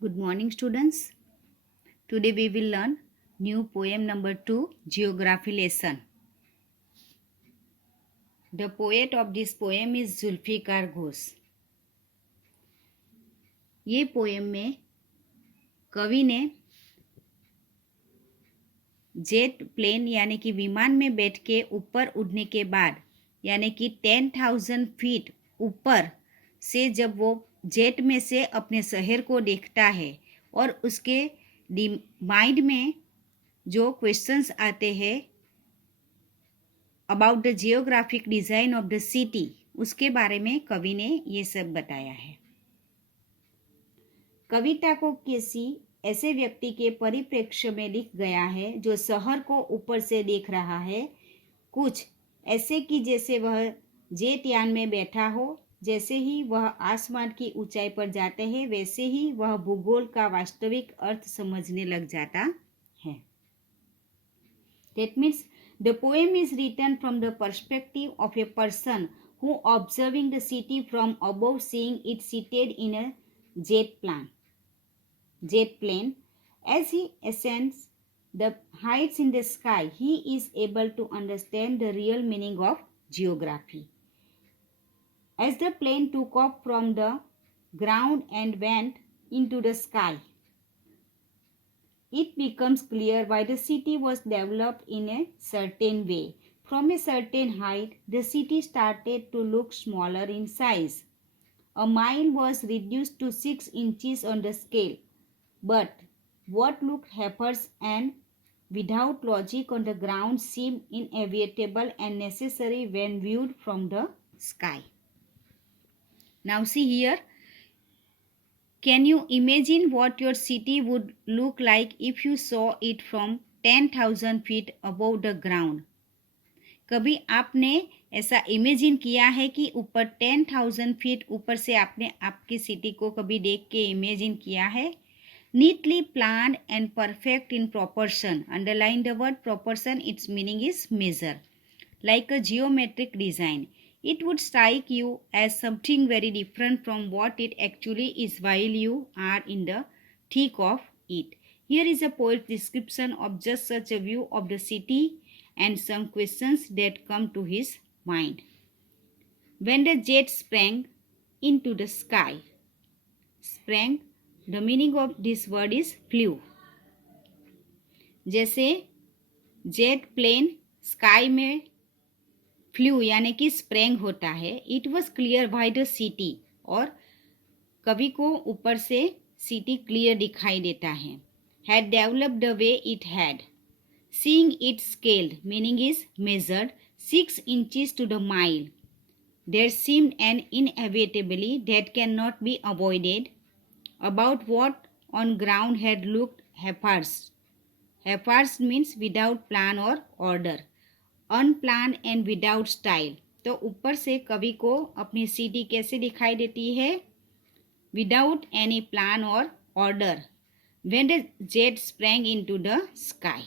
Good morning, students. Today we will learn new poem number 2, Geography lesson. The poet of this poem is Zulfikar Ghosh. ये poem में कवि ने jet plane यानी कि विमान में बैठ के ऊपर उड़ने के बाद यानी कि 10,000 फीट ऊपर से जब वो जेट में से अपने शहर को देखता है और उसके माइंड में जो क्वेश्चंस आते हैं about the geographic design of the city, उसके बारे में कवि ने ये सब बताया है. कविता को किसी ऐसे व्यक्ति के परिप्रेक्ष्य में लिख गया है जो शहर को ऊपर से देख रहा है, कुछ ऐसे कि जैसे वह जेट यान में बैठा हो. जैसे ही वह आसमान की ऊंचाई पर जाते हैं वैसे ही वह भूगोल का वास्तविक अर्थ समझने लग जाता है. That means the poem is written from the perspective of a person who observing the city from above, seeing it seated in a jet plane. As he ascends the heights in the sky, he is able to understand the real meaning of geography. As the plane took off from the ground and went into the sky, it becomes clear why the city was developed in a certain way. From a certain height, the city started to look smaller in size. A mile was reduced to 6 inches on the scale. But what looked haphazard and without logic on the ground seemed inevitable and necessary when viewed from the sky. Now see here. Can you imagine what your city would look like if you saw it from 10,000 feet above the ground? कभी आपने ऐसा imagine किया है कि ऊपर 10,000 feet ऊपर से आपने आपकी सिटी को कभी देख के इमेजिन किया है? Neatly planned and perfect in proportion. Underline the word proportion. Its meaning is measure. Like a geometric design. It would strike you as something very different from what it actually is while you are in the thick of it. Here is a poet's description of just such a view of the city and some questions that come to his mind. When the jet sprang into the sky. Sprang, the meaning of this word is flew. जैसे jet plane sky में flu यानी कि sprang होता है. It was clear by the city, और कवि को ऊपर से सिटी क्लियर दिखाई देता है. Had developed the way it had. Seeing it scaled, meaning is measured 6 inches to the mile. There seemed an inevitability that cannot be avoided about what on ground had looked haphazard. Haphazard means without plan or order. Unplanned and without style. तो ऊपर से कवि को अपनी city कैसे दिखाई देती है? विदाउट एनी प्लान और order. When the jet sprang into the sky.